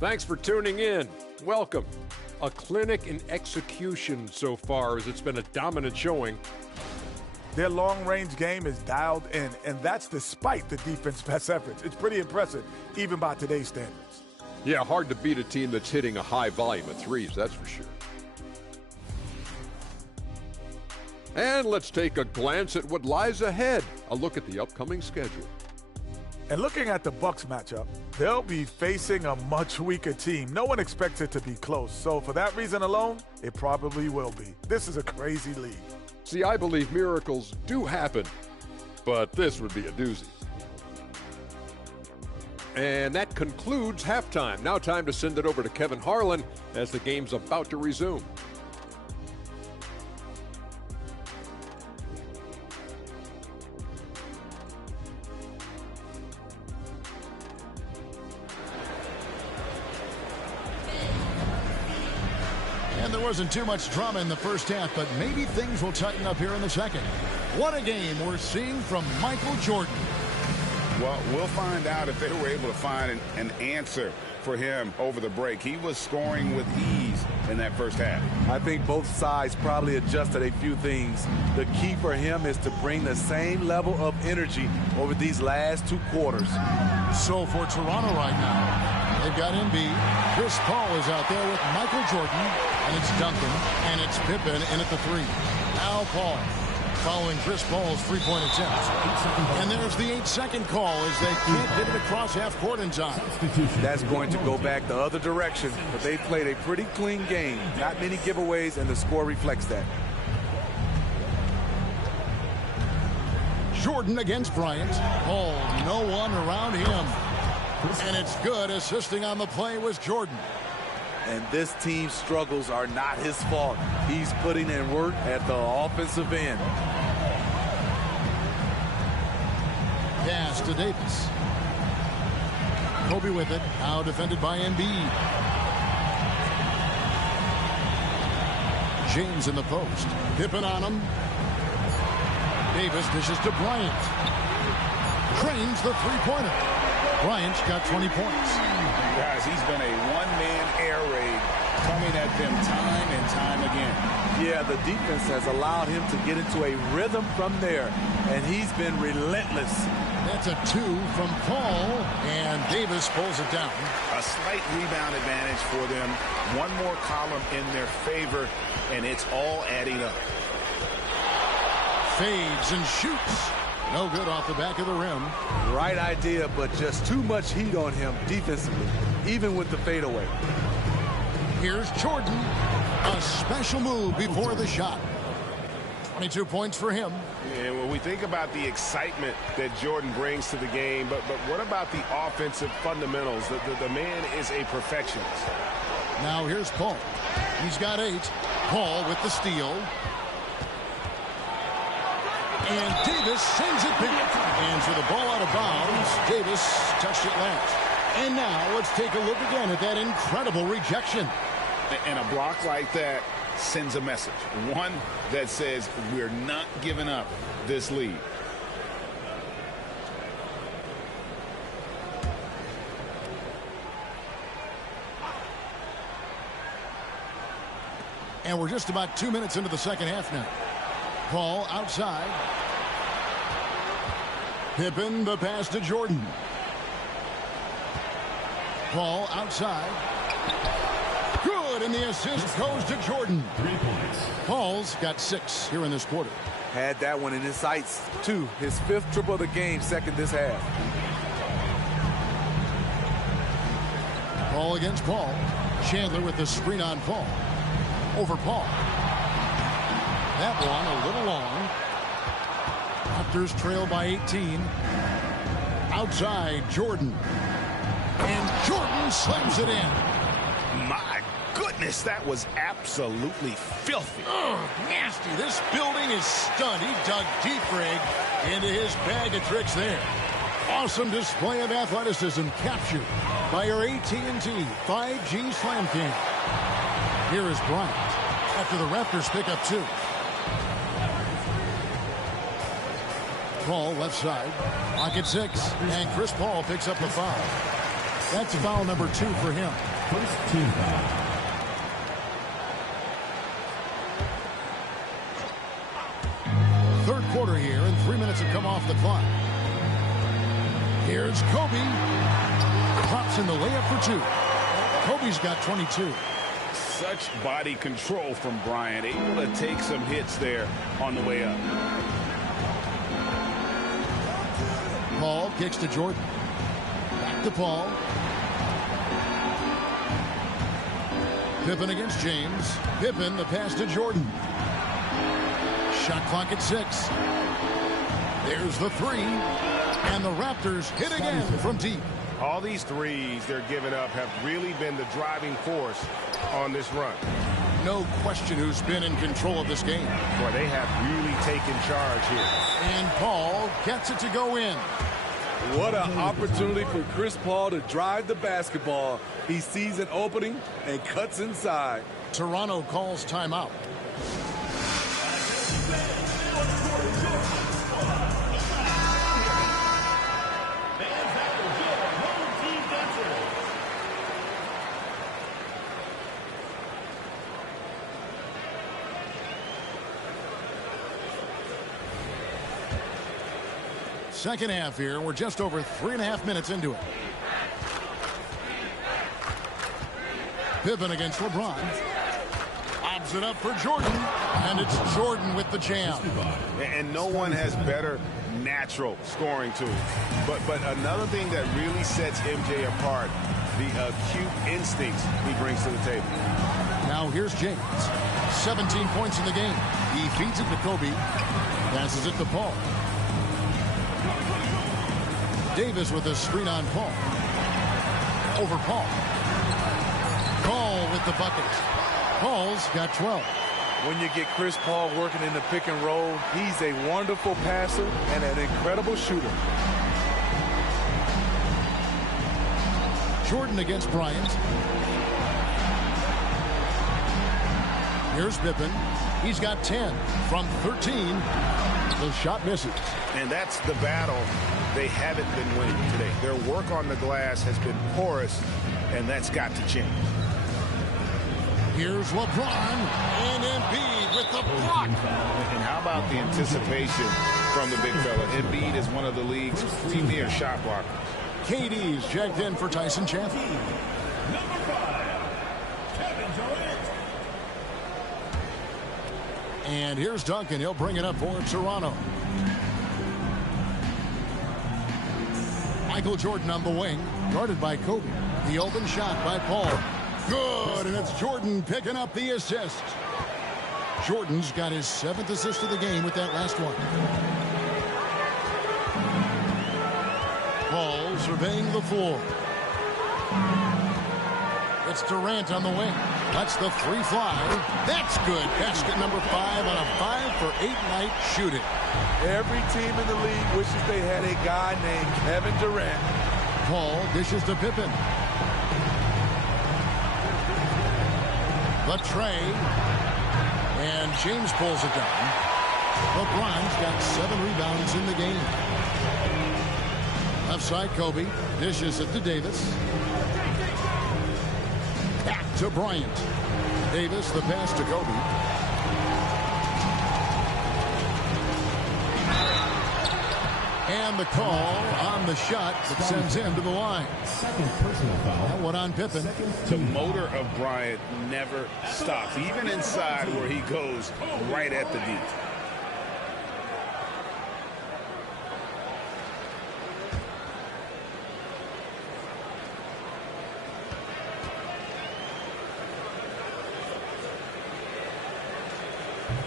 Thanks for tuning in. Welcome. A clinic in execution so far, as it's been a dominant showing. Their long-range game is dialed in, and that's despite the defense's best efforts. It's pretty impressive, even by today's standards. Yeah, hard to beat a team that's hitting a high volume of threes, that's for sure. And let's take a glance at what lies ahead. A look at the upcoming schedule. And looking at the Bucks matchup, they'll be facing a much weaker team. No one expects it to be close, so for that reason alone, it probably will be. This is a crazy league. See, I believe miracles do happen, but this would be a doozy. And that concludes halftime. Now time to send it over to Kevin Harlan as the game's about to resume. And there wasn't too much drama in the first half, but maybe things will tighten up here in the second. What a game we're seeing from Michael Jordan. Well, we'll find out if they were able to find an answer for him over the break. He was scoring with ease in that first half. I think both sides probably adjusted a few things. The key for him is to bring the same level of energy over these last two quarters. So for Toronto right now, they've got Embiid. Chris Paul is out there with Michael Jordan, and it's Duncan, and it's Pippen in at the three. Now Paul following Chris Paul's three-point attempt. And there's the 8-second call as they can't get it across half court in time. That's going to go back the other direction, but they played a pretty clean game. Not many giveaways, and the score reflects that. Jordan against Bryant. Oh, no one around him. And it's good. Assisting on the play was Jordan. And this team's struggles are not his fault. He's putting in work at the offensive end. Pass to Davis. Kobe with it. Now defended by Embiid. James in the post. Pippen on him. Davis dishes to Bryant. Trains the three-pointer. Bryant's got 20 points. Guys, he's been a one-man air raid coming at them time and time again. Yeah, the defense has allowed him to get into a rhythm from there, and he's been relentless. That's a two from Paul, and Davis pulls it down. A slight rebound advantage for them. One more column in their favor, and it's all adding up. Fades and shoots. No good off the back of the rim. Right idea, but just too much heat on him defensively, even with the fadeaway. Here's Jordan. A special move before the shot. 22 points for him. And when we think about the excitement that Jordan brings to the game, but what about the offensive fundamentals? The man is a perfectionist. Now here's Paul. He's got 8. Paul with the steal. And Davis sends it back. And for the ball out of bounds, Davis touched it last. And now let's take a look again at that incredible rejection. And a block like that sends a message. One that says we're not giving up this lead. And we're just about 2 minutes into the second half now. Paul outside. Pippen, the pass to Jordan. Paul outside. Good, and the assist goes to Jordan. 3 points. Paul's got 6 here in this quarter. Had that one in his sights, too. His 5th triple of the game, second this half. Paul against Paul. Chandler with the screen on Paul. Over Paul. That one a little long. Raptors trail by 18. Outside, Jordan. And Jordan slams it in. My goodness, that was absolutely filthy. Oh, nasty. This building is stunned. He dug deep, Greg, into his bag of tricks there. Awesome display of athleticism captured by your AT&T 5G Slam King. Here is Bryant after the Raptors pick up 2. Paul left side. Clock at 6. And Chris Paul picks up the foul. That's foul number 2 for him. First team foul. Third quarter here, and 3 minutes have come off the clock. Here's Kobe. Drops in the layup for two. Kobe's got 22. Such body control from Bryant, able to take some hits there on the way up. Paul kicks to Jordan. Back to Paul. Pippen against James. Pippen, the pass to Jordan. Shot clock at 6. There's the three. And the Raptors hit again from deep. All these threes they're giving up have really been the driving force on this run. No question who's been in control of this game. Boy, they have really taken charge here. And Paul gets it to go in. What an opportunity for Chris Paul to drive the basketball. He sees an opening and cuts inside. Toronto calls timeout. Second half here. We're just over 3.5 minutes into it. Pippen against LeBron. Lobs it up for Jordan. And it's Jordan with the jam. And no one has better natural scoring tools. But another thing that really sets MJ apart, the acute instincts he brings to the table. Now here's James. 17 points in the game. He feeds it to Kobe. Passes it to Paul. Davis with a screen on Paul. Over Paul. Paul with the bucket. Paul's got 12. When you get Chris Paul working in the pick and roll, he's a wonderful passer and an incredible shooter. Jordan against Bryant. Here's Pippen. He's got 10 from 13. The shot misses. And that's the battle they haven't been winning today. Their work on the glass has been porous, and that's got to change. Here's LeBron and Embiid with the block. And how about the anticipation from the big fella? Embiid is one of the league's premier shot blockers. KD's checked in for Tyson Chandler. Number 5, Kevin Durant. And here's Duncan. He'll bring it up for Toronto. Michael Jordan on the wing, guarded by Kobe. The open shot by Paul. Good, and it's Jordan picking up the assist. Jordan's got his 7th assist of the game with that last one. Paul surveying the floor. It's Durant on the wing. That's the free fly. That's good. Basket number 5 on a 5-for-8 night shooting. Every team in the league wishes they had a guy named Kevin Durant. Paul dishes to Pippen. The tray. And James pulls it down. LeBron's got 7 rebounds in the game. Left side, Kobe dishes it to Davis. Back to Bryant. Davis, the pass to Kobe. And the call on the shot that sends him to the line. Second personal foul. That one on Pippen. The motor of Bryant never stops, even inside where he goes right at the D.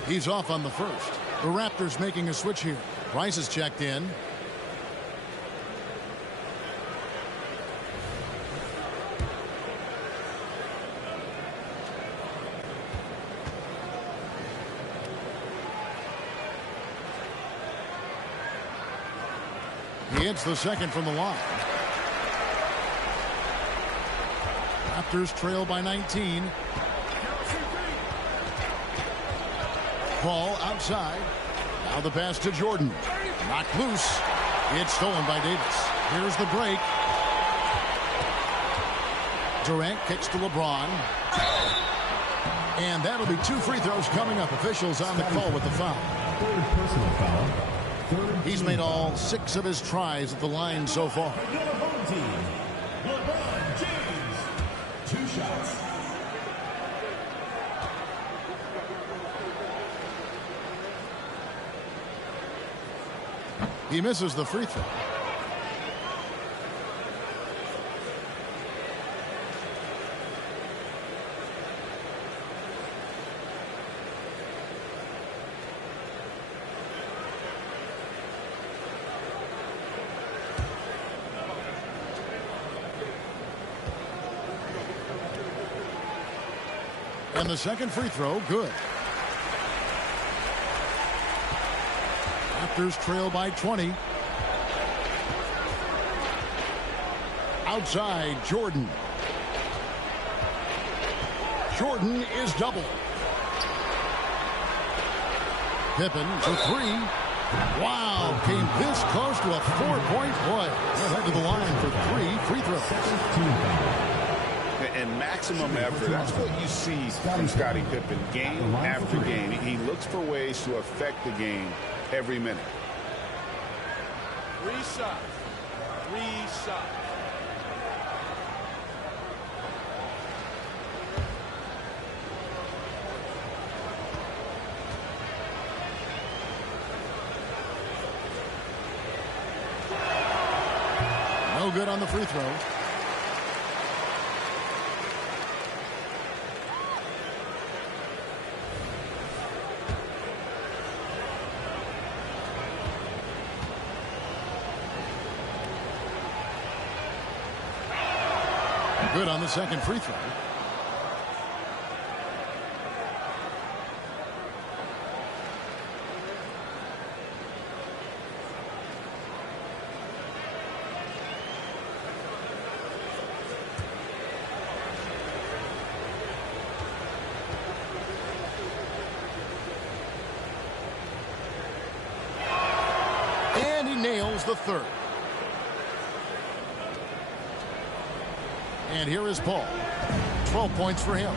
He's off on the first. The Raptors making a switch here. Rice is checked in. He hits the second from the line. Raptors trail by 19. Paul outside. Now the pass to Jordan. Knocked loose. It's stolen by Davis. Here's the break. Durant kicks to LeBron. And that'll be 2 free throws coming up. Officials on the call with the foul. Third personal foul. He's made all 6 of his tries at the line so far. Home team. LeBron James. 2 shots. He misses the free throw. And the second free throw, good. Raptors trail by 20. Outside, Jordan. Jordan is double. Pippen for 3. Wow, came this close to a 4-point play. They'll head to the line for 3 free throws. And maximum effort. That's what you see from Scottie Pippen game after game. He looks for ways to affect the game every minute. 3 shots. 3 shots. No good on the free throw. Good on the second free throw. And he nails the third. And here is Paul. 12 points for him.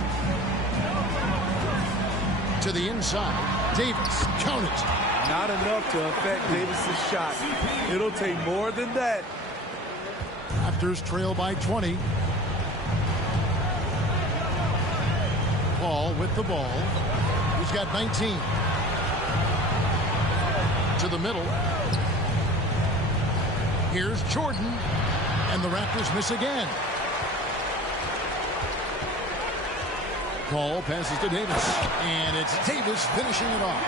To the inside. Davis. Count it. Not enough to affect Davis's shot. It'll take more than that. Raptors trail by 20. Paul with the ball. He's got 19. To the middle. Here's Jordan. And the Raptors miss again. Paul passes to Davis, and it's Davis finishing it off.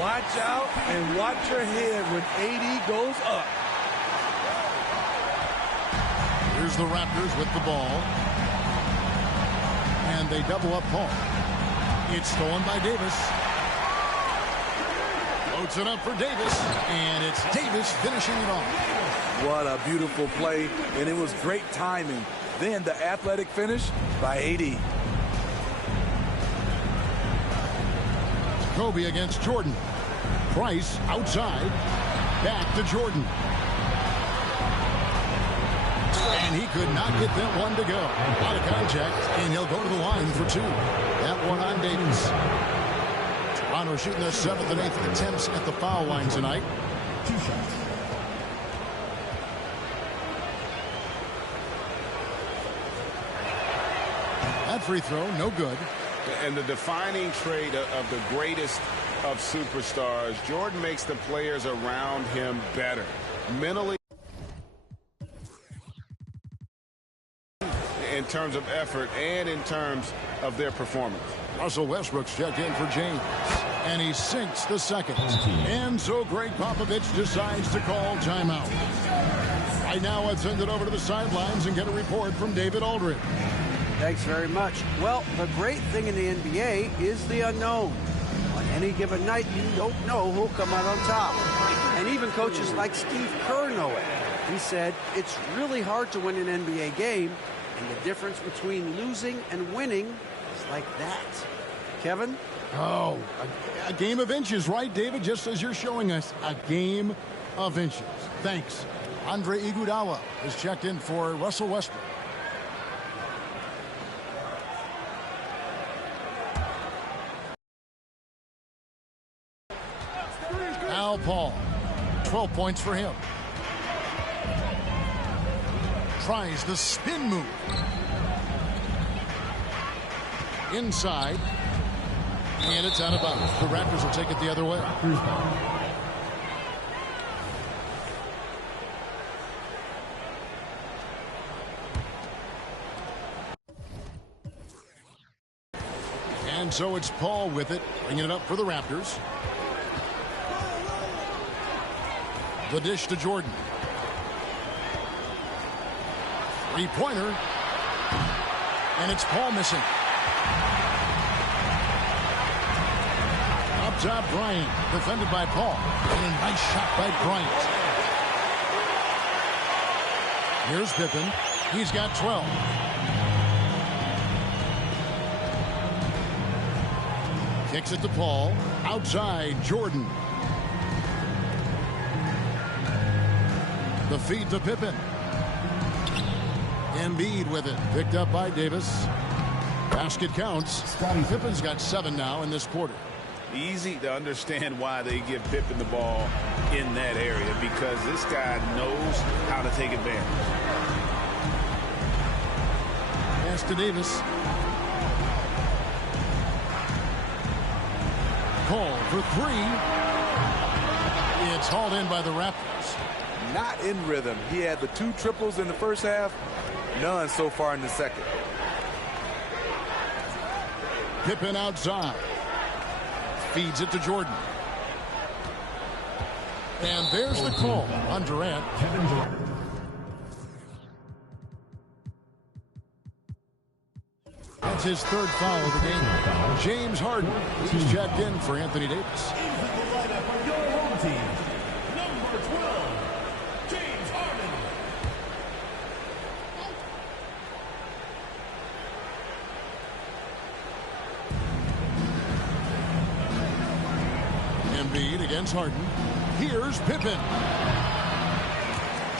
Watch out and watch your head when AD goes up. Here's the Raptors with the ball. And they double up Paul. It's stolen by Davis. Floats it up for Davis, and it's Davis finishing it off. What a beautiful play, and it was great timing. Then the athletic finish by AD. Kobe against Jordan. Price outside. Back to Jordan. And he could not get that one to go. Out of contact, and he'll go to the line for 2. That one on Davis. Toronto shooting their 7th and 8th attempts at the foul line tonight. 2 shots. That free throw, no good. And the defining trait of the greatest of superstars, Jordan makes the players around him better. Mentally, in terms of effort, and in terms of their performance. Russell Westbrook's checked in for James. And he sinks the second. And so Greg Popovich decides to call timeout. Right now, let's send it over to the sidelines and get a report from David Aldridge. Thanks very much. Well, the great thing in the NBA is the unknown. On any given night, you don't know who'll come out on top. And even coaches like Steve Kerr know it. He said, it's really hard to win an NBA game, and the difference between losing and winning is like that. Kevin? Oh, a game of inches, right, David? Just as you're showing us, a game of inches. Thanks. Andre Iguodala is checked in for Russell Westbrook. Now Paul. 12 points for him. Tries the spin move. Inside. And it's out of bounds. The Raptors will take it the other way. And so it's Paul with it, bringing it up for the Raptors. The dish to Jordan. Three-pointer. And it's Paul missing. Up top, Bryant, defended by Paul. And a nice shot by Bryant. Here's Pippen. He's got 12. Kicks it to Paul. Outside, Jordan. The feed to Pippen. Embiid with it. Picked up by Davis. Basket counts. Scottie Pippen's got 7 now in this quarter. Easy to understand why they give Pippen the ball in that area, because this guy knows how to take advantage. Pass to Davis. Paul for 3. It's hauled in by the Raptors. Not in rhythm. He had the 2 triples in the first half. None so far in the second. Pippen outside. Feeds it to Jordan. And there's the call on Durant. Kevin Durant. That's his 3rd foul of the game. James Harden. He's checked in for Anthony Davis. Your home team, number 12, James Harden. Embiid against Harden. Here's Pippen.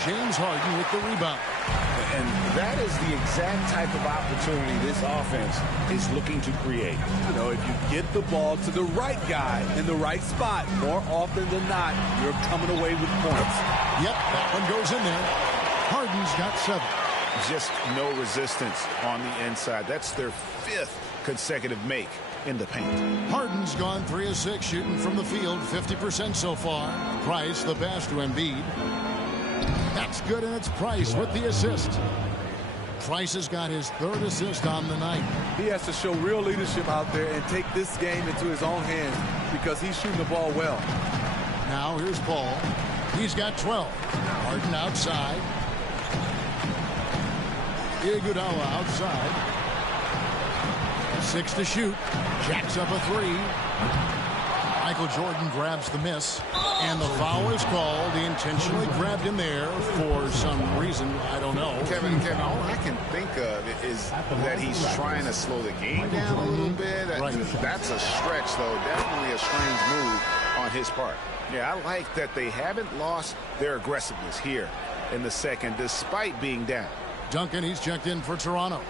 James Harden with the rebound. And that is the exact type of opportunity this offense is looking to create. You know, if you get the ball to the right guy in the right spot, more often than not, you're coming away with points. Yep, that one goes in there. Harden's got 7. Just no resistance on the inside. That's their 5th consecutive make in the paint. Harden's gone 3 of 6 shooting from the field, 50% so far. Price the pass to Embiid. That's good, and it's Price with the assist. Price has got his 3rd assist on the night. He has to show real leadership out there and take this game into his own hands because he's shooting the ball well. Now here's Paul. He's got 12. Harden outside. Iguodala outside. 6 to shoot. Jacks up a 3. Michael Jordan grabs the miss, and the foul is called. He intentionally grabbed him there for some reason. I don't know. Kevin, all I can think of is that he's trying to slow the game down a little bit. Right. That's a stretch, though. Definitely a strange move on his part. Yeah, I like that they haven't lost their aggressiveness here in the second, despite being down. Duncan, he's checked in for Toronto.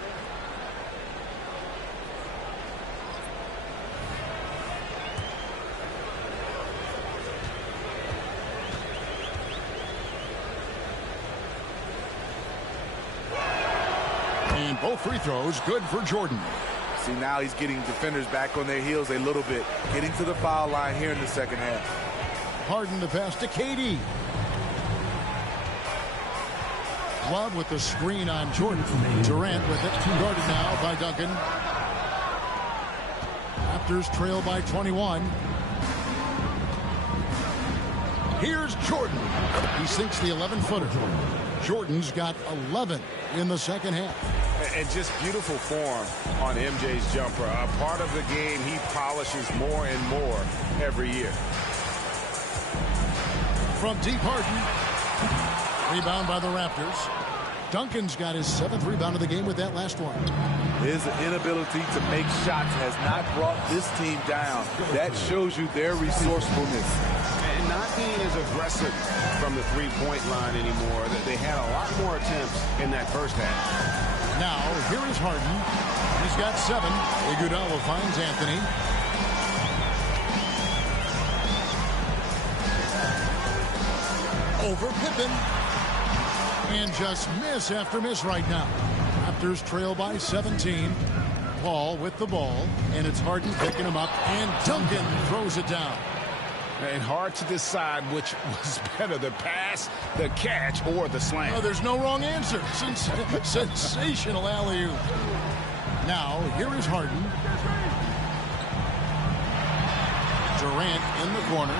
And both free throws good for Jordan. See, now he's getting defenders back on their heels a little bit, getting to the foul line here in the second half. Harden the pass to KD. Love with the screen on Jordan. Durant with it. Guarded now by Duncan. Raptors trail by 21. Here's Jordan. He sinks the 11-footer. Jordan's got 11 in the second half. And just beautiful form on MJ's jumper. A part of the game he polishes more and more every year. From deep, Harden. Rebound by the Raptors. Duncan's got his 7th rebound of the game with that last one. His inability to make shots has not brought this team down. That shows you their resourcefulness. And not being as aggressive from the three-point line anymore. They had a lot more attempts in that first half. Now, here is Harden. He's got 7. Iguodala finds Anthony. over Pippen. And just miss after miss right now. Raptors trail by 17. Paul with the ball, and it's Harden picking him up, and Duncan throws it down. And hard to decide which was better, the pass, the catch, or the slam. Oh, there's no wrong answer. Sensational alley-oop. Now, here is Harden. Durant in the corner.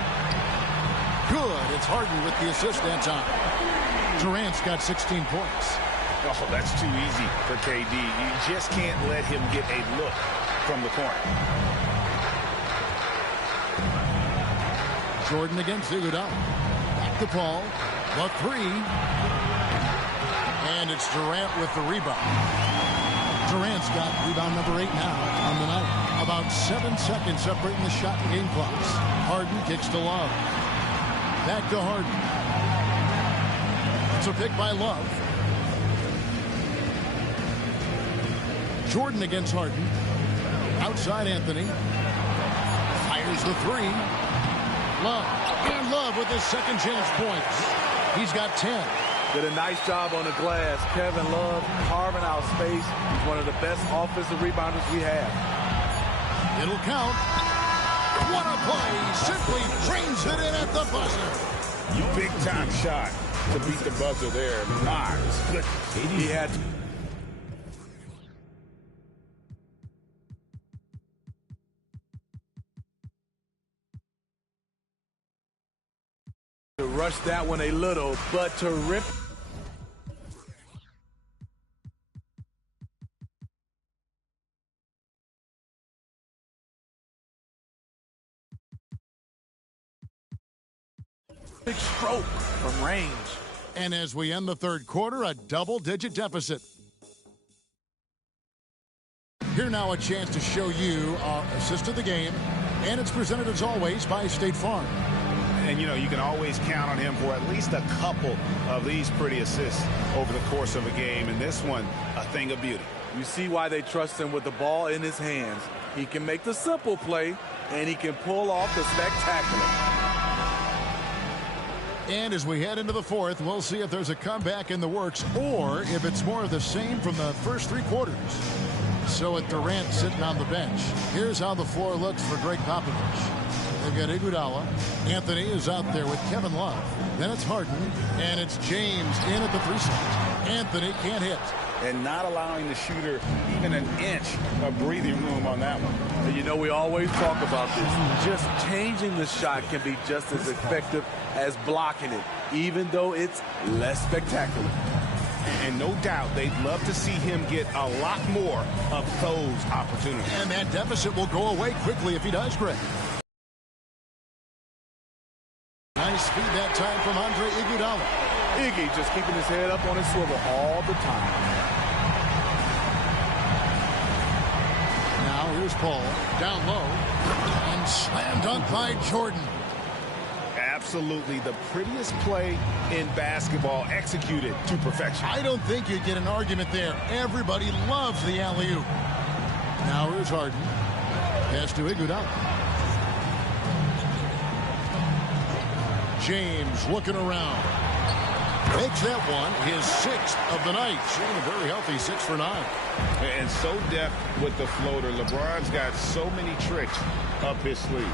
Good. It's Harden with the assist that time. Durant's got 16 points. Oh, that's too easy for KD. You just can't let him get a look from the corner. Jordan against Iguodala. Back to Paul. The three. And it's Durant with the rebound. Durant's got rebound number 8 now on the night. About 7 seconds separating the shot and game clocks. Harden kicks to Love. Back to Harden. It's a pick by Love. Jordan against Harden. Outside Anthony. Fires the three. Love. And Love with his second chance points. He's got 10. Did a nice job on the glass. Kevin Love carving out space. He's one of the best offensive rebounders we have. It'll count. What a play. Simply drains it in at the buzzer. Big time shot to beat the buzzer there. Nice. He had to rush that one a little, but terrific. Big stroke from range. And as we end the third quarter, a double-digit deficit. Here now a chance to show you our assist of the game, and it's presented as always by State Farm. And, you know, you can always count on him for at least a couple of these pretty assists over the course of a game. And this one, a thing of beauty. You see why they trust him with the ball in his hands. He can make the simple play, and he can pull off the spectacular. And as we head into the fourth, we'll see if there's a comeback in the works or if it's more of the same from the first 3 quarters. So with Durant sitting on the bench, here's how the floor looks for Greg Popovich. They've got Iguodala. Anthony is out there with Kevin Love. Then it's Harden, and it's James in at the 3 slot. Anthony can't hit. And not allowing the shooter even an inch of breathing room on that one. And you know, we always talk about this. Just changing the shot can be just as effective as blocking it, even though it's less spectacular. And no doubt they'd love to see him get a lot more of those opportunities. And that deficit will go away quickly if he does, Greg. Nice speed that time from Andre Iguodala. Iggy just keeping his head up on his swivel all the time. Now here's Paul down low and slam dunk by Jordan. Absolutely the prettiest play in basketball, executed to perfection. I don't think you get an argument there. Everybody loves the alley-oop. Now here's Harden. Pass to Iguodala. James looking around. Makes that one his 6th of the night. Shooting a very healthy 6 for 9. And so deft with the floater. LeBron's got so many tricks up his sleeve.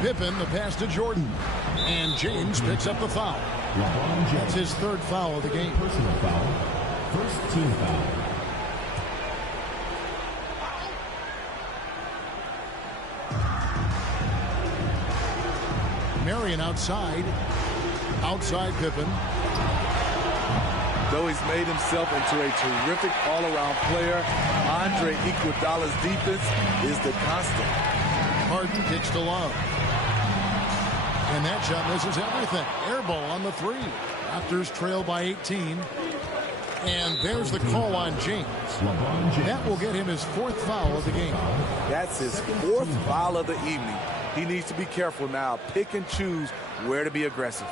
Pippen, the pass to Jordan. And James picks up the foul. That's his 3rd foul of the game. Personal foul. First team foul. Marion outside. Outside Pippen. Though he's made himself into a terrific all-around player, Andre Iguodala's defense is the constant. Harden kicks to Love. And that shot misses everything. Air ball on the 3. Raptors trail by 18. And there's the call on James. That will get him his 4th foul of the game. That's his 4th foul of the evening. He needs to be careful now. Pick and choose where to be aggressive.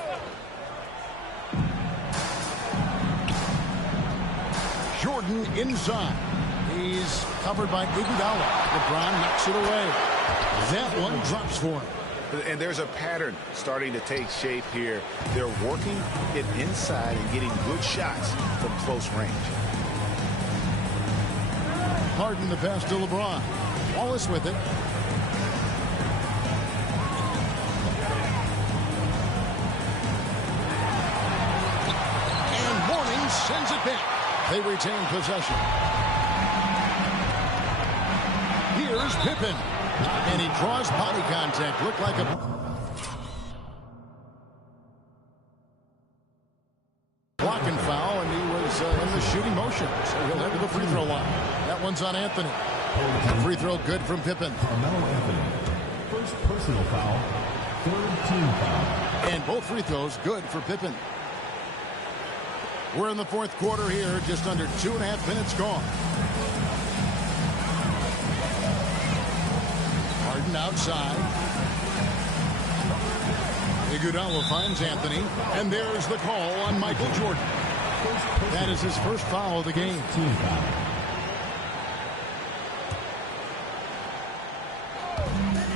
Jordan inside. He's covered by Iguodala. LeBron knocks it away. That one drops for him. And there's a pattern starting to take shape here. They're working it inside and getting good shots from close range. Harden the pass to LeBron. Wallace with it. And Mourning sends it back. They retain possession. Here's Pippen. And he draws body contact. Looked like a blocking foul, and he was in the shooting motion. So he'll head to the free throw line. That one's on Anthony. Free throw good from Pippen. Carmelo Anthony. First personal foul. Third team foul. And both free throws good for Pippen. We're in the fourth quarter here. Just under 2.5 minutes gone. Harden outside. Iguodala finds Anthony. And there's the call on Michael Jordan. That is his first foul of the game. Team foul.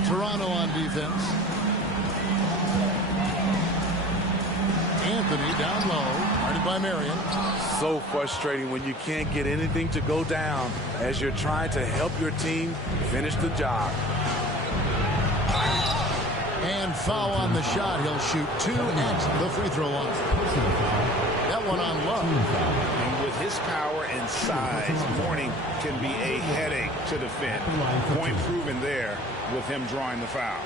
Toronto on defense. Anthony down low. Guarded by Marion. So frustrating when you can't get anything to go down as you're trying to help your team finish the job. And foul on the shot. He'll shoot 2 at the free throw line. That one on Love. And with his power and size, Mourning can be a headache to defend. Point proven there with him drawing the foul.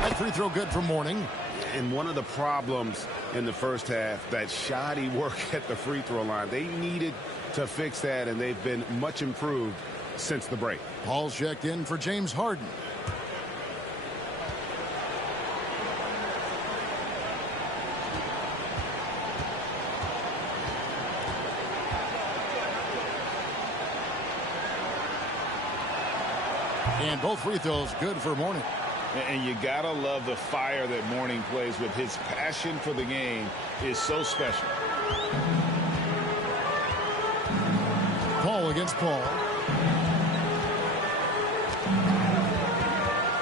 That free throw good for Mourning. And one of the problems in the first half, that shoddy work at the free throw line. They needed to fix that, and they've been much improved since the break. Paul's checked in for James Harden. And both free throws good for Mourning. And you gotta love the fire that Mourning plays with. His passion for the game is so special. Paul against Paul.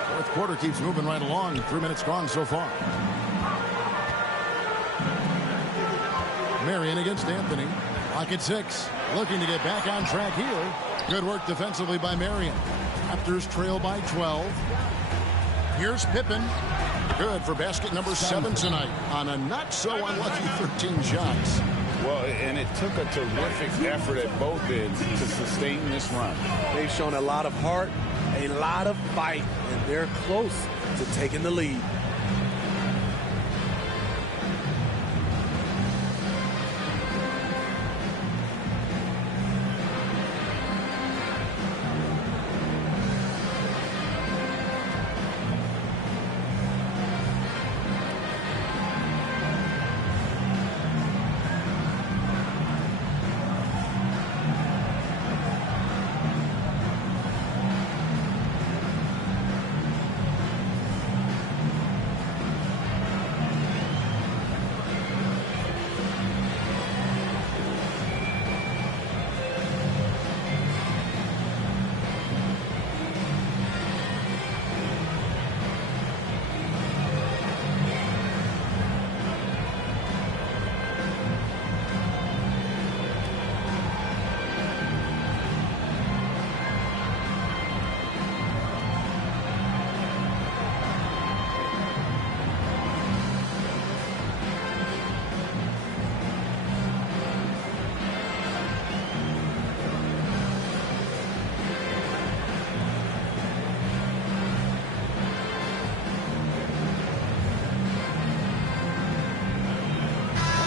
Fourth quarter keeps moving right along. 3 minutes gone so far. Marion against Anthony. Clock at 6. Looking to get back on track here. Good work defensively by Marion. Raptors trail by 12. Here's Pippen. Good for basket number 7 tonight on a not so unlucky 13 shots. Well, and it took a terrific effort at both ends to sustain this run. They've shown a lot of heart, a lot of fight, and they're close to taking the lead.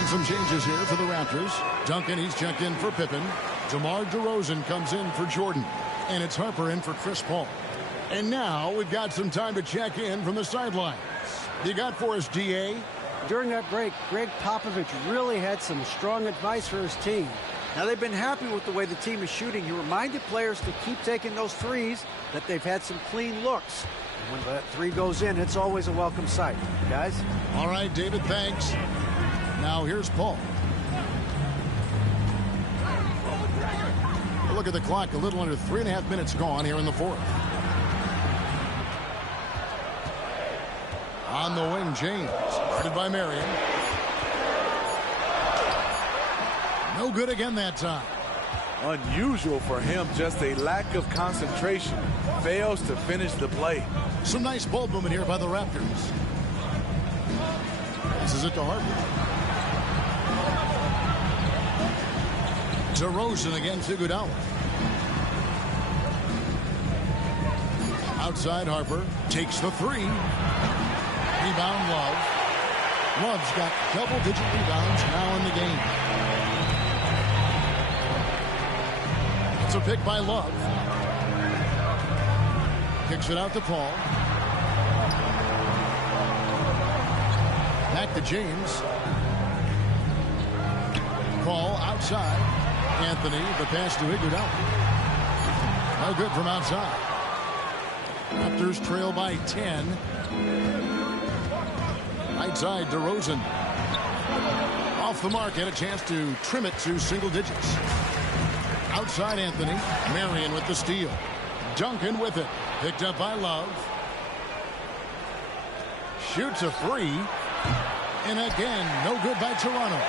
Some changes here for the Raptors. Duncan, he's checked in for Pippen. DeMar DeRozan comes in for Jordan. And it's Harper in for Chris Paul. And now we've got some time to check in from the sidelines. You got for us, DA? During that break, Greg Popovich really had some strong advice for his team. Now, they've been happy with the way the team is shooting. He reminded players to keep taking those threes, that they've had some clean looks. And when that three goes in, it's always a welcome sight. Guys? All right, David, thanks. Now here's Paul. Look at the clock. A little under 3.5 minutes gone here in the fourth. On the wing, James. Guarded by Marion. No good again that time. Unusual for him, just a lack of concentration. Fails to finish the play. Some nice ball movement here by the Raptors. This is it to Harper. DeRozan against Iguodala. Outside Harper takes the three. Rebound Love. Love's got double-digit rebounds now in the game. It's a pick by Love. Kicks it out to Paul. Back to James. Paul outside. Anthony, the pass to Iguodala. No good from outside. Raptors trail by 10. Right side, DeRozan. Off the mark, had a chance to trim it to single digits. Outside Anthony. Marion with the steal. Duncan with it. Picked up by Love. Shoots a three. And again, no good by Toronto.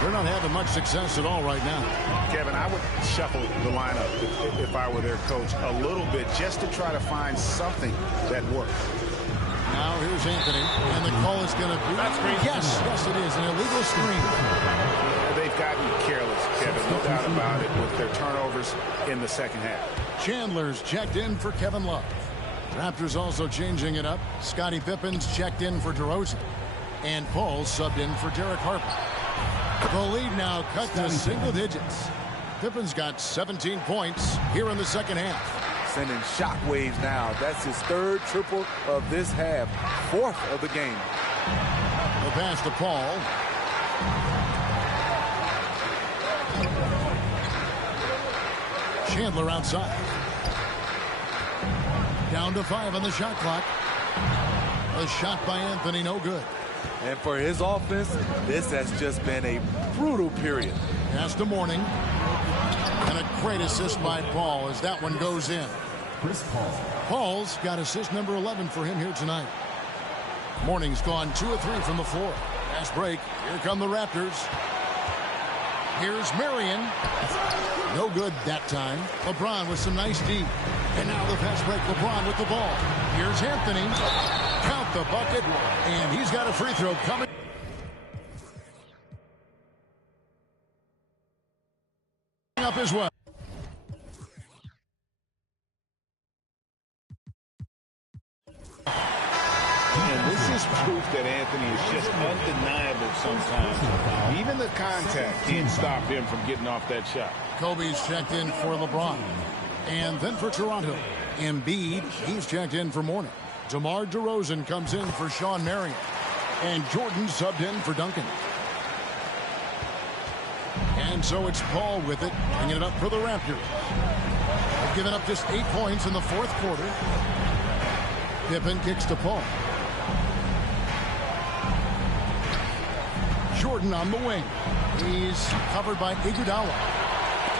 They're not having much success at all right now. Kevin, I would shuffle the lineup if I were their coach a little bit just to try to find something that works. Now here's Anthony, and the call is going to be... Yes, it is, an illegal screen. They've gotten careless, Kevin, no doubt about it, with their turnovers in the second half. Chandler's checked in for Kevin Love. Raptors also changing it up. Scottie Pippen's checked in for DeRozan. And Paul's subbed in for Derek Harper. The lead now cut to single digits. Pippen's got 17 points here in the second half. Sending shockwaves now. That's his third triple of this half. Fourth of the game. The pass to Paul. Chandler outside. Down to 5 on the shot clock. A shot by Anthony, no good. And for his offense, this has just been a brutal period. Pass to Mourning. And a great assist by Paul as that one goes in. Chris Paul. Paul's got assist number 11 for him here tonight. Mourning's gone 2 of 3 from the floor. Fast break. Here come the Raptors. Here's Marion. No good that time. LeBron with some nice D. And now the fast break. LeBron with the ball. Here's Anthony. Count the bucket. And he's got a free throw coming up as well. And this is proof that Anthony is just undeniable sometimes. Even the contact can't stop him from getting off that shot. Kobe's checked in for LeBron. And then for Toronto, Embiid, he's checked in for Mourning. DeMar DeRozan comes in for Sean Marion. And Jordan subbed in for Duncan. And so it's Paul with it, bringing it up for the Raptors. They've given up just 8 points in the fourth quarter. Pippen kicks to Paul. Jordan on the wing. He's covered by Iguodala.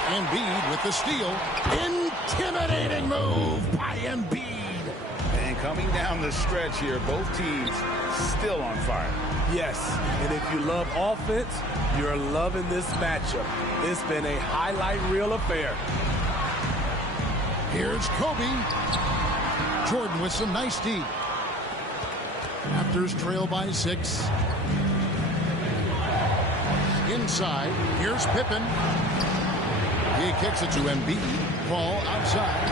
Embiid with the steal. Intimidating move by Embiid. And coming down the stretch here, both teams still on fire. Yes, and if you love offense, you're loving this matchup. It's been a highlight reel affair. Here's Kobe. Jordan with some nice D. Raptors trail by 6. Inside, here's Pippen. He kicks it to Embiid. Paul outside.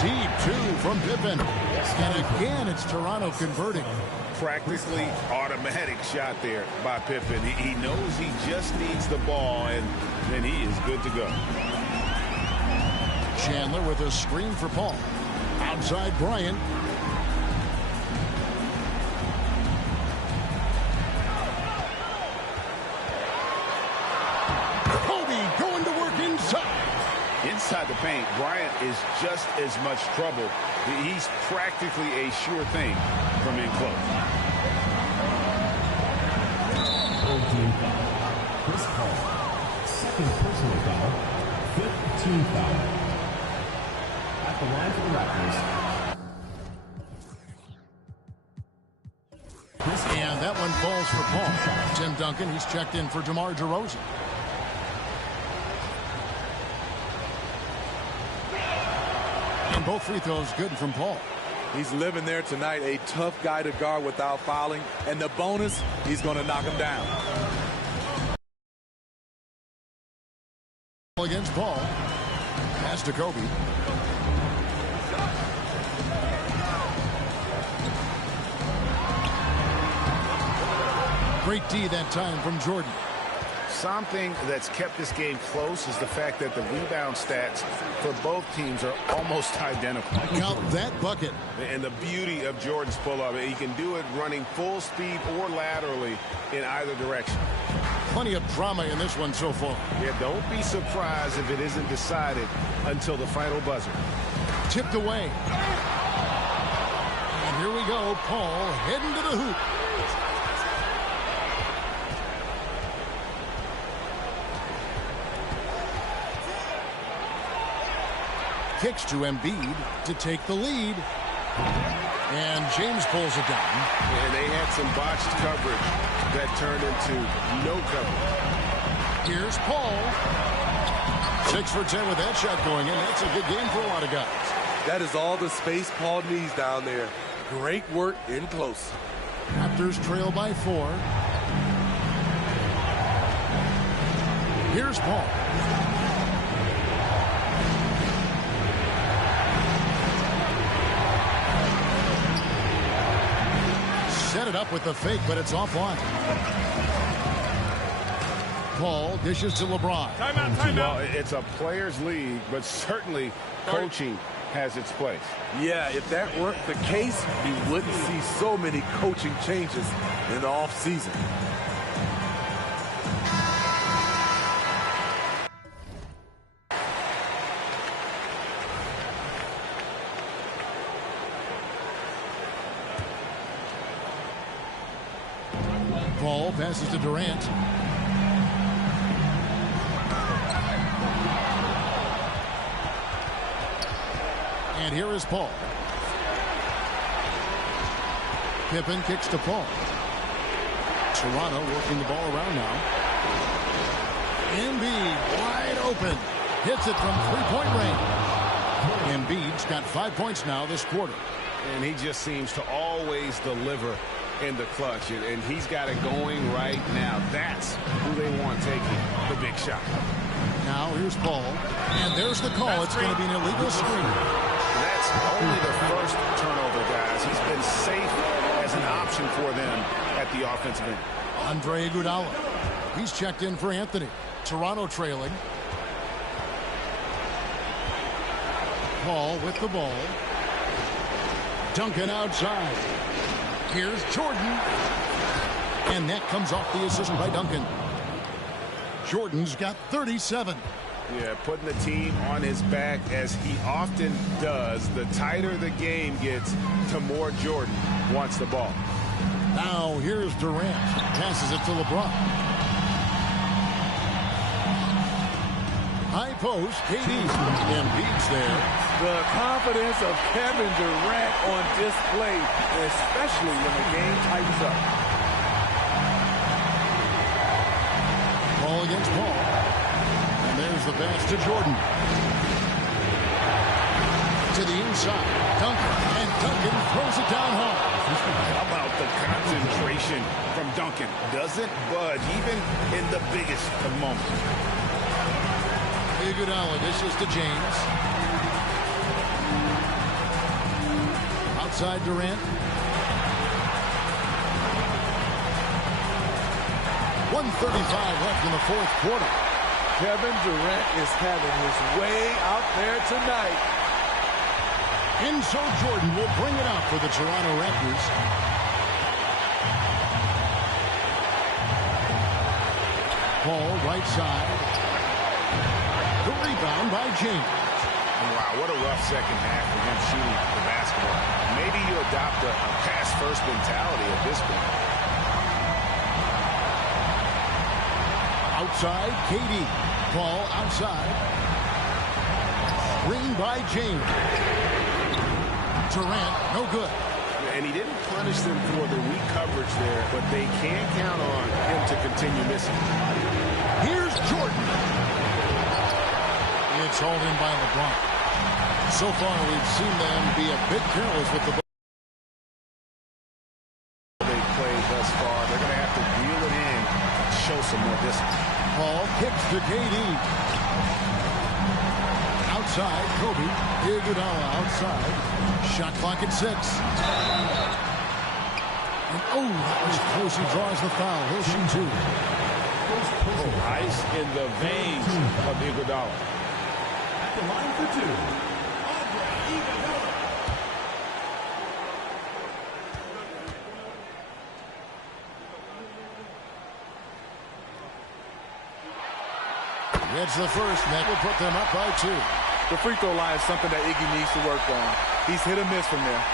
Deep 2 from Pippen. And again, it's Toronto converting. Practically automatic shot there by Pippen. He knows he just needs the ball, and then he is good to go. Chandler with a screen for Paul. Outside Bryant. Kobe going to work inside. Inside the paint, Bryant is just as much trouble. He's practically a sure thing from in close. Team foul. Chris Paul. Second personal foul. 5th team foul. At the line for the Raptors. That one falls for Paul. Tim Duncan, he's checked in for DeMar DeRozan. And both free throws good from Paul. He's living there tonight, a tough guy to guard without fouling. And the bonus, he's going to knock him down. Against Paul. Pass to Kobe. Great D that time from Jordan. Something that's kept this game close is the fact that the rebound stats for both teams are almost identical. Count that bucket. And the beauty of Jordan's pull-up, he can do it running full speed or laterally in either direction. Plenty of drama in this one so far. Yeah, don't be surprised if it isn't decided until the final buzzer. Tipped away. And here we go. Paul heading to the hoop. Kicks to Embiid to take the lead. And James pulls it down. And they had some botched coverage that turned into no coverage. Here's Paul. 6 for 10 with that shot going in. That's a good game for a lot of guys. That is all the space Paul needs down there. Great work in close. Raptors trail by 4. Here's Paul. Set it up with the fake, but it's offline. Paul dishes to LeBron. Timeout. Well, it's a players' league, but certainly coaching has its place. Yeah, if that weren't the case, we wouldn't see so many coaching changes in the offseason. Paul passes to Durant. And here is Paul. Pippen kicks to Paul. Toronto working the ball around now. Embiid wide open. Hits it from three-point range. Embiid's got 5 points now this quarter. And he just seems to always deliver in the clutch, and he's got it going right now. That's who they want taking the big shot. Now here's Paul, and there's the call. It's going to be an illegal screen. That's only the first turnover, guys. He's been safe as an option for them at the offensive end. Andre Iguodala. He's checked in for Anthony. Toronto trailing. Paul with the ball. Duncan outside. Here's Jordan. And that comes off the assist by Duncan. Jordan's got 37. Yeah, putting the team on his back as he often does. The tighter the game gets, the more Jordan wants the ball. Now here's Durant. Passes it to LeBron. High post, KD. Embiid's there. The confidence of Kevin Durant on display, especially when the game tightens up. Ball against Paul. And there's the pass to Jordan. To the inside. Duncan. And Duncan throws it down hard. How about the concentration from Duncan? Doesn't budge, even in the biggest of moments. Iguodala dishes to James. Outside Durant. 1:35 left in the fourth quarter. Kevin Durant is having his way out there tonight. And so Jordan will bring it out for the Toronto Raptors. Paul right side. The rebound by James. Wow, what a rough second half for him shooting the basketball. Maybe you adopt a pass-first mentality at this point. Outside, KD. Paul outside. Screen by James. Durant, no good. and he didn't punish them for the weak coverage there, but they can count on him to continue missing. Here's Jordan. It's hauled in by LeBron. So far, we've seen them be a bit careless with the ball. They've played thus far. They're going to have to reel it in and show some more discipline. Paul kicks to KD. Outside, Kobe. Iguodala outside. Shot clock at 6. And that was close. He draws the foul. He'll shoot 2. Ice in the veins of Iguodala. At the line for 2, Iguodala. Gets the first, and that will put them up by 2. The free throw line is something that Iggy needs to work on. He's hit or miss from there.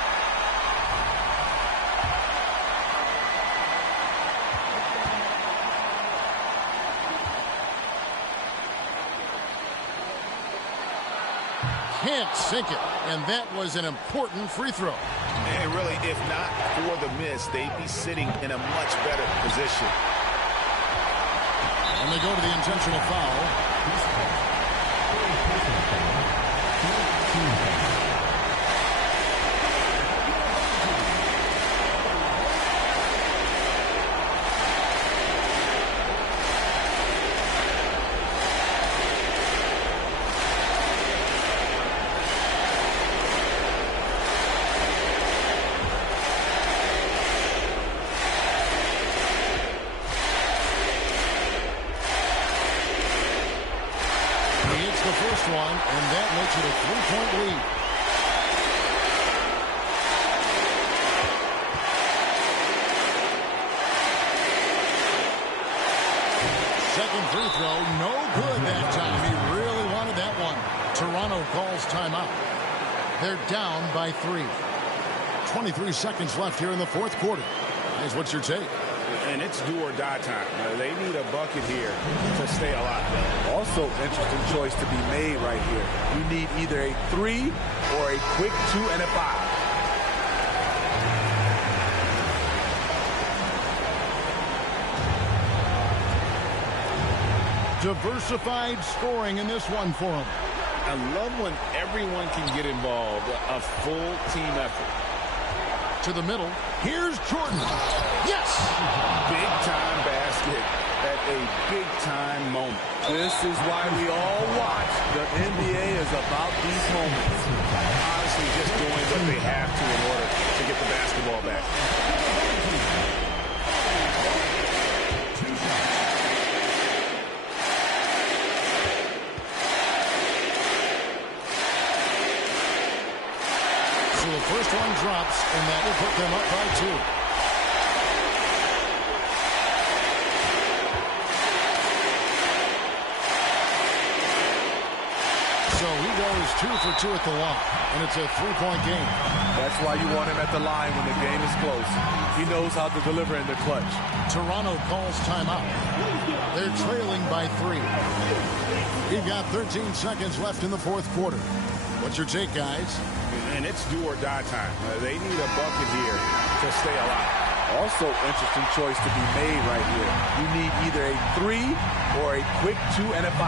Can't sink it, and that was an important free throw. And really, if not for the miss, they'd be sitting in a much better position. And they go to the intentional foul. One, and that makes it a 3-point lead. Second free throw, no good that time. He really wanted that one. Toronto calls timeout. They're down by 3. 23 seconds left here in the fourth quarter. Guys, what's your take? And it's do or die time. They need a bucket here to stay alive. Also, interesting choice to be made right here. You need either a 3 or a quick 2 and a 5. Diversified scoring in this one for him. I love when everyone can get involved. A full team effort. To the middle. Here's Jordan. Yes! Big-time basket at a big-time moment. This is why we all watch. The NBA is about these moments. Honestly, just doing what they have to in order to get the basketball back. So the first one drops, and that will put them up by 2. So he goes 2 for 2 at the line, and it's a 3-point game. That's why you want him at the line when the game is close. He knows how to deliver in the clutch. Toronto calls timeout. They're trailing by 3. We've got 13 seconds left in the fourth quarter. What's your take, guys? And it's do or die time. They need a bucket here to stay alive. Also, interesting choice to be made right here. You need either a 3 or a quick 2 and a 5.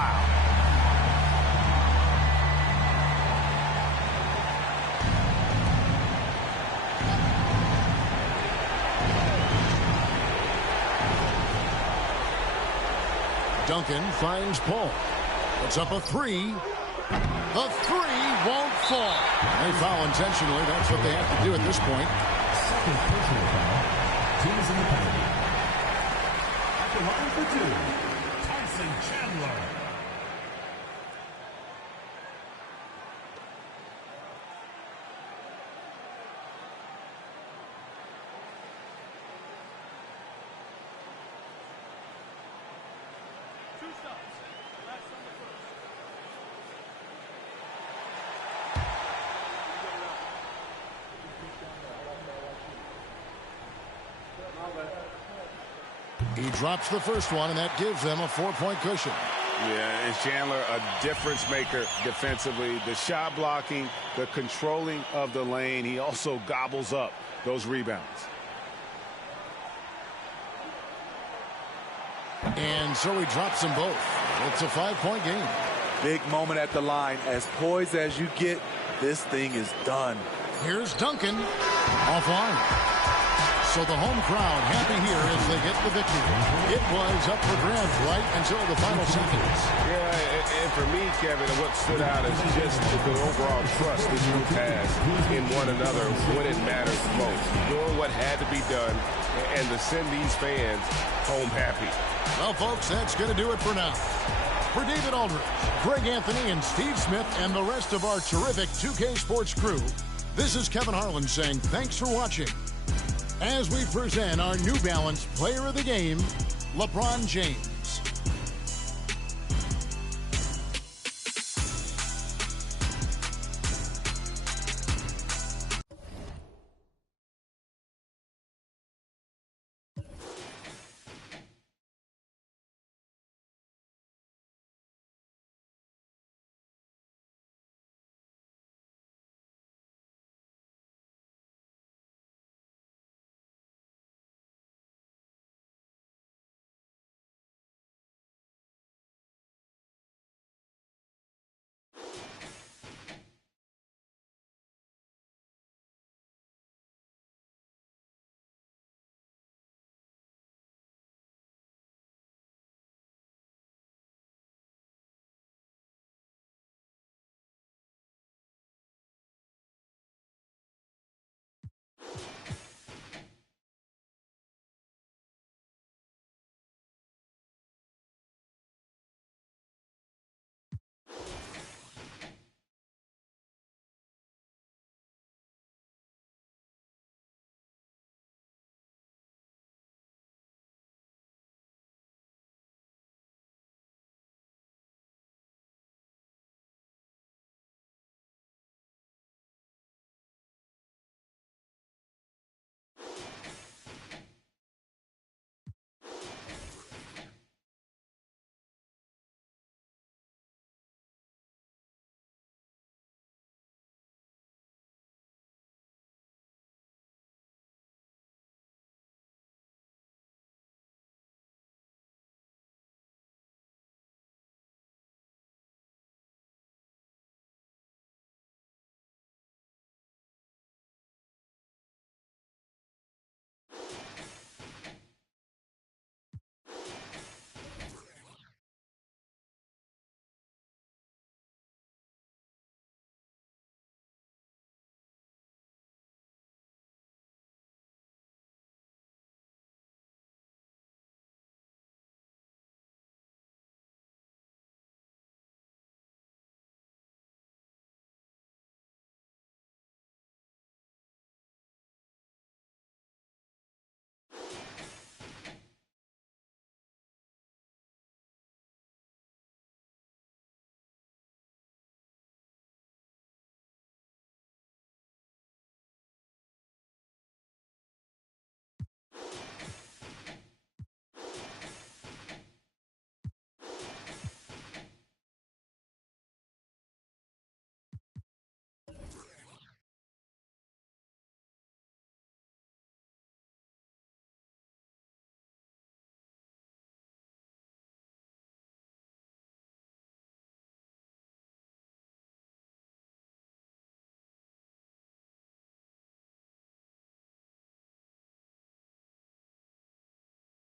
Duncan finds Paul. Puts up a 3. The 3 won't fall. They foul intentionally. That's what they have to do at this point. Second personal foul. Teams in the penalty. At the line for 2, Tyson Chandler. He drops the first one, and that gives them a 4-point cushion. Yeah, and Chandler, a difference maker defensively. The shot blocking, the controlling of the lane. He also gobbles up those rebounds. And so he drops them both. It's a 5-point game. Big moment at the line. As poised as you get, this thing is done. Here's Duncan offline. So the home crowd happy here as they get the victory. It was up for grabs right until the final seconds. Yeah, and for me, Kevin, what stood out is just the overall trust this group has in one another when it matters most. Doing what had to be done and to send these fans home happy. Well, folks, that's going to do it for now. For David Aldridge, Greg Anthony, and Steve Smith, and the rest of our terrific 2K Sports crew, this is Kevin Harlan saying thanks for watching as we present our New Balance Player of the Game, LeBron James.